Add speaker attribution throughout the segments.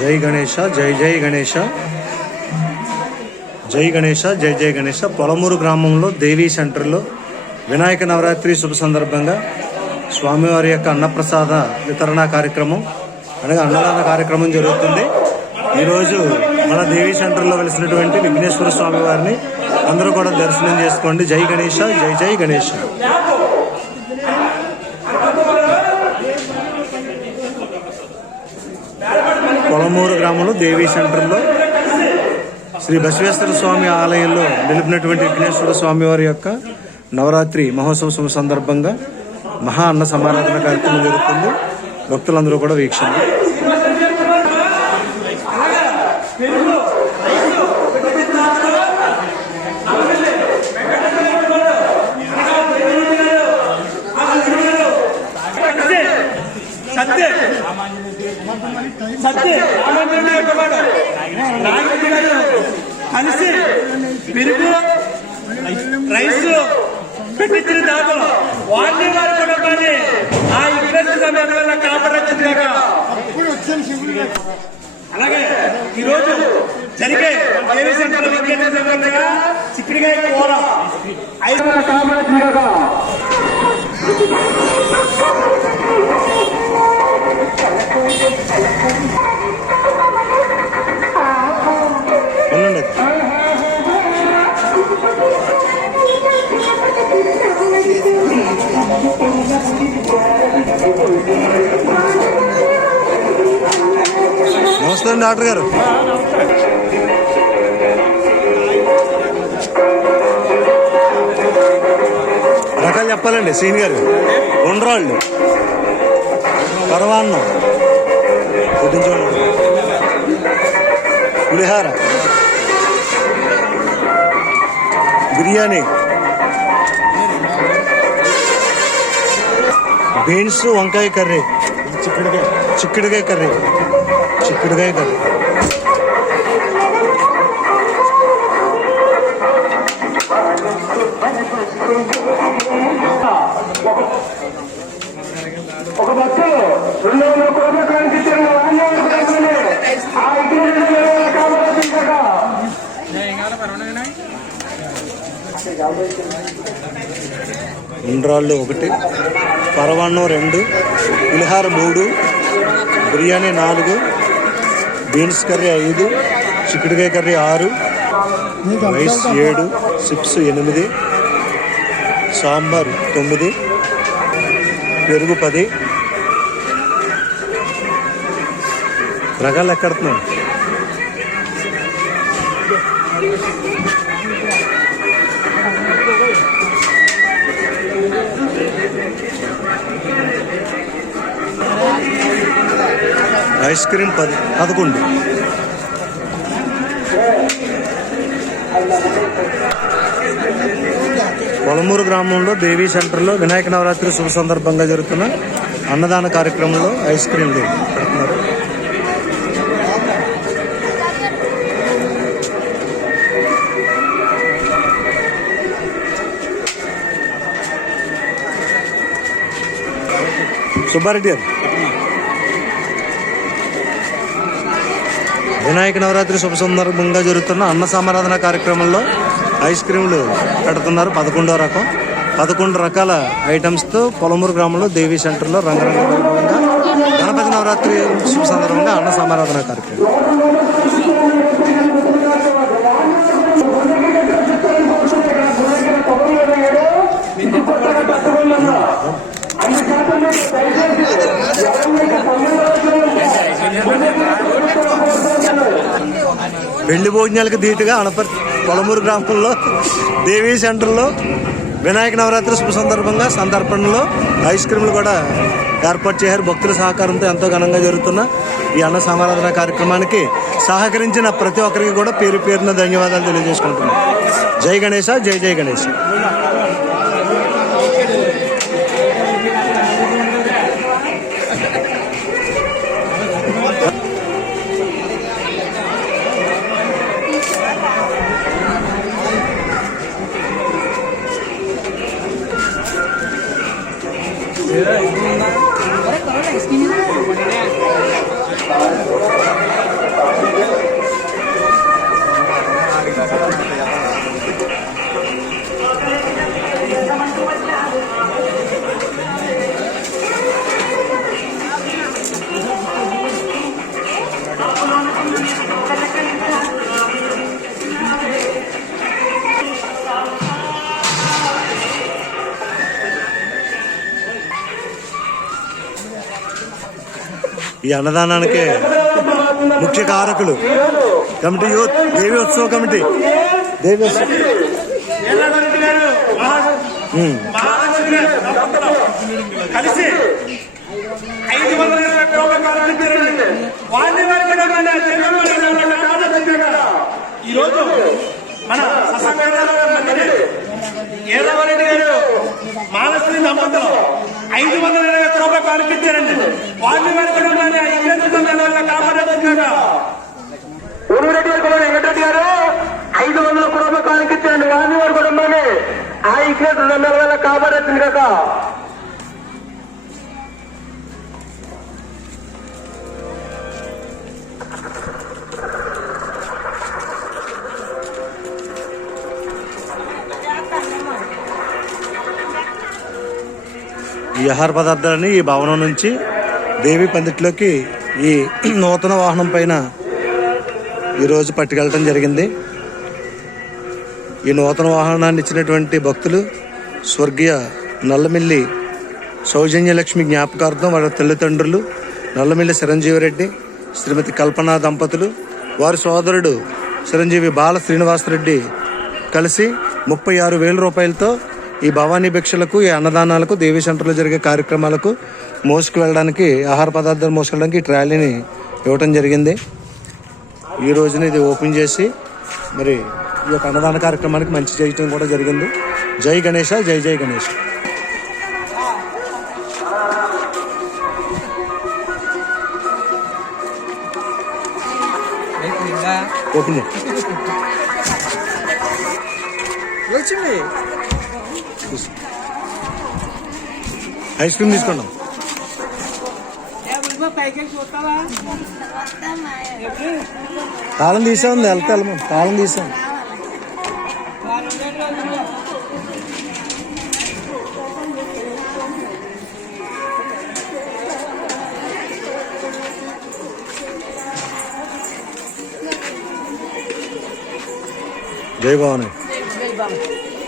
Speaker 1: జై గణేష జై జై గణేష జై గణేష జై జై గణేష పొలమూరు గ్రామంలో దేవీ సెంటర్లో వినాయక నవరాత్రి శుభ సందర్భంగా స్వామివారి యొక్క అన్నప్రసాద వితరణ కార్యక్రమం అనగా అన్నదాన కార్యక్రమం జరుగుతుంది. ఈరోజు మన దేవీ సెంటర్లో వెలిసినటువంటి విఘ్నేశ్వర స్వామి వారిని అందరూ కూడా దర్శనం చేసుకోండి. జై గణేష జై జై గణేష సోమూరు గ్రామంలో దేవి సెంటర్లో శ్రీ బసవేశ్వర స్వామి ఆలయంలో నిలిపినటువంటి విఘ్నేశ్వర స్వామి వారి యొక్క నవరాత్రి మహోత్సవం సందర్భంగా మహా అన్న సమారాధన కార్యక్రమం జరుగుతుంది. భక్తులందరూ కూడా వీక్షణ
Speaker 2: సత్తే సత్తే రామచంద్రుడి నాగరెడ్డి గారు కలిసి పెరుగు రైస్ పెట్టించిన దాతలు వారిని వారి కుటుంబాన్ని ఆ ఇంట్రెస్ట్ సమయం వల్ల కాపాడచ్చింది కాక అలాగే ఈరోజు జరిగే దేవి సెంటర్ విజ్ఞాన సందర్భంగా చిక్కుడికాయ కూర. ఐదు కాపాడచ్చింది కాక
Speaker 1: నమస్తే అండి డాక్టర్ గారు. రకాలు చెప్పాలండి సీనియర్ గారు. ఉండ్రాళ్ళు. పులిహార. బిర్యానీ. బీన్స్ వంకాయ కర్రీ. చిక్కుడుకాయ. చిక్కుడుకాయ కర్రీ. చిక్కుడుకాయ కర్రీ. ఉండ్రాళ్ళు ఒకటి పరవాన్నం రెండు పులిహార మూడు బిర్యానీ నాలుగు బీన్స్ కర్రీ ఐదు చిక్కుడుకాయ కర్రీ ఆరు రైస్ ఏడు చిప్స్ ఎనిమిది సాంబార్ తొమ్మిది పెరుగు పది. రకాలు ఎక్కడుతున్నాను ఐస్ క్రీమ్ పది పదకొండు. పొలమూరు గ్రామంలో దేవీ సెంటర్లో వినాయక నవరాత్రి శుభ సందర్భంగా జరుగుతున్న అన్నదాన కార్యక్రమంలో ఐస్ క్రీమ్లు పెడుతున్నారు. సుబ్బారెడ్డి గారు. వినాయక నవరాత్రి శుభ సందర్భంగా జరుగుతున్న అన్న సమారాధన కార్యక్రమంలో ఐస్ క్రీములు పెడుతున్నారు. పదకొండో రకం. పదకొండు రకాల ఐటమ్స్తో పొలమూరు గ్రామంలో దేవి సెంటర్లో రంగరంగ గణపతి నవరాత్రి శుభ సందర్భంగా అన్న సమారాధన కార్యక్రమం. వెళ్ళి భోజనాలకు ధీటుగా అనపర్తి పొలమూరు గ్రామంలో దేవీ సెంటర్లో వినాయక నవరాత్రి శుభ సందర్భంగా సందర్పణలో ఐస్ క్రీమ్లు కూడా ఏర్పాటు చేశారు. భక్తుల సహకారంతో ఎంతో ఘనంగా జరుగుతున్న ఈ అన్న సమారాధన కార్యక్రమానికి సహకరించిన ప్రతి ఒక్కరికి కూడా పేరు పేరున ధన్యవాదాలు తెలియజేసుకుంటున్నాను జై గణేష జై జై గణేష్ ఈ అన్నదానానికి ముఖ్య కారకులు. కమిటీ యూత్ దేవోత్సవ కమిటీ.
Speaker 2: దేవోత్సవ కలిసి ఐదు వందల ఇరవై మన రెడ్డి గారు కాపాడుతుండగా ఈ రోజు మన ససంగారాల మంత్రి ఏదవరెడ్డి గారు మానశ్రీ దంపతులు ఐదు వందల ఇరవై కోట్ల ప్రారంభించారండి వారిని వారి కూడా మన ఐదు కాపాడుతుండగా
Speaker 3: ఊరురెడ్డి గారు కూడా వెంకటరెడ్డి గారు ఐదు వందల కుటుంబ కానికిచ్చారండి గాంధీ వారి కుటుంబాన్ని ఆ ఇచ్చిన రెండు వల్ల కాపాడేస్తుంది కాక
Speaker 1: ఈ ఆహార పదార్థాలని ఈ భవనం నుంచి దేవి పందిట్లోకి ఈ నూతన వాహనం పైన ఈరోజు పట్టుకెళ్ళటం జరిగింది. ఈ నూతన వాహనాన్ని ఇచ్చినటువంటి భక్తులు స్వర్గీయ నల్లమిల్లి సౌజన్యలక్ష్మి జ్ఞాపకార్థం వాళ్ళ తల్లిదండ్రులు నల్లమిల్లి చిరంజీవిరెడ్డి శ్రీమతి కల్పన దంపతులు వారి సోదరుడు చిరంజీవి బాల శ్రీనివాసరెడ్డి కలిసి ముప్పై ఆరు వేల రూపాయలతో ఈ భవానీ భిక్షలకు ఈ అన్నదానాలకు దేవీ సెంటర్లో జరిగే కార్యక్రమాలకు మోసుకు వెళ్ళడానికి ఆహార పదార్థాలు మోసుకెళ్ళడానికి ఈ ట్రాలీని ఇవ్వటం జరిగింది. ఈ రోజున ఇది ఓపెన్ చేసి మరి ఈ యొక్క అన్నదాన కార్యక్రమానికి మంచి చేయటం కూడా జరిగింది. జై గణేష జై జై గణేష్. ఓపెన్ చేయి.
Speaker 4: వచ్చింది.
Speaker 1: ఐస్ క్రీమ్
Speaker 4: చూస్తావా
Speaker 1: తాళం తీసాం వెళ్తా వెళ్ళమా తాళం తీసాం. జై భవాని.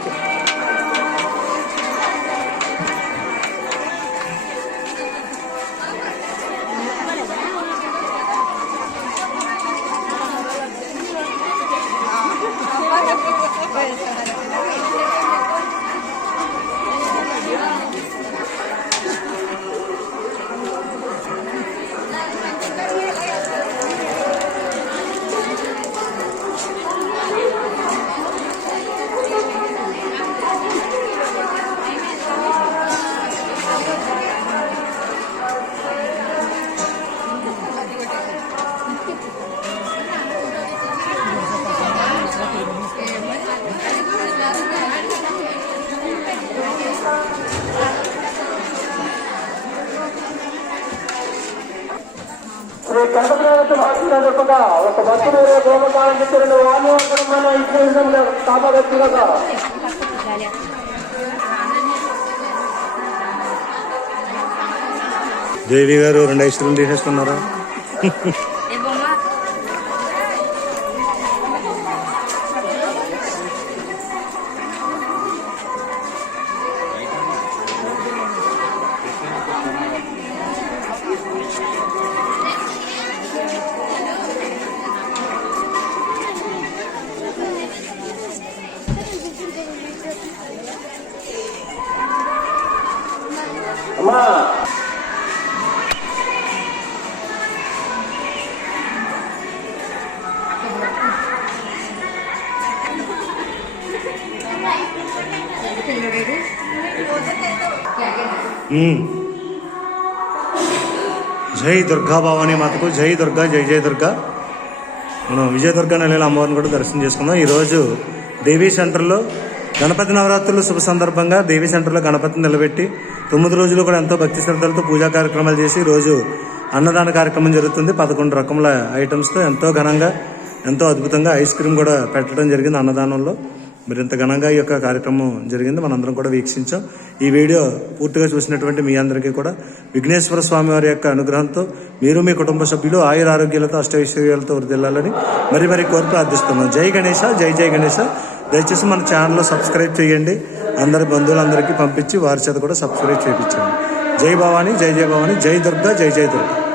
Speaker 1: ఆనందం
Speaker 3: శ్రీ ఒక చెప్పిన వాళ్ళు కుటుంబాన్ని ఇచ్చిన విధంగా
Speaker 1: దేవి గారు రెండు ఐస్ క్రీమ్ తీసేస్తున్నారా జై దుర్గా భవానీ మాతకు జై దుర్గా జై జై దుర్గా. మనం విజయ దుర్గా నెల అమ్మవారిని కూడా దర్శనం చేసుకుందాం. ఈరోజు దేవీ సెంటర్లో గణపతి నవరాత్రులు శుభ సందర్భంగా దేవీ సెంటర్లో గణపతిని నిలబెట్టి తొమ్మిది రోజులు కూడా ఎంతో భక్తి శ్రద్ధలతో పూజా కార్యక్రమాలు చేసి రోజు అన్నదాన కార్యక్రమం జరుగుతుంది. పదకొండు రకముల ఐటమ్స్తో ఎంతో ఘనంగా ఎంతో అద్భుతంగా ఐస్ క్రీమ్ కూడా పెట్టడం జరిగింది అన్నదానంలో. మరి ఇంత ఘనంగా ఈ యొక్క కార్యక్రమం జరిగింది. మనందరం కూడా వీక్షించాం. ఈ వీడియో పూర్తిగా చూసినటువంటి మీ అందరికీ కూడా విఘ్నేశ్వర స్వామి వారి యొక్క అనుగ్రహంతో మీరు మీ కుటుంబ సభ్యులు ఆయుర ఆరోగ్యాలతో అష్టైశ్వర్యాలతో వృద్ధిల్లాలని మరి మరి కోరి ప్రార్థిస్తున్నాం. జై గణేష జై జై గణేష దయచేసి మన ఛానల్లో సబ్స్క్రైబ్ చేయండి. అందరి బంధువులందరికీ పంపించి వారి చేత కూడా సబ్స్క్రైబ్ చేయించండి. జై భవానీ జై జై భవానీ జై దుర్గా జై జై దుర్గా.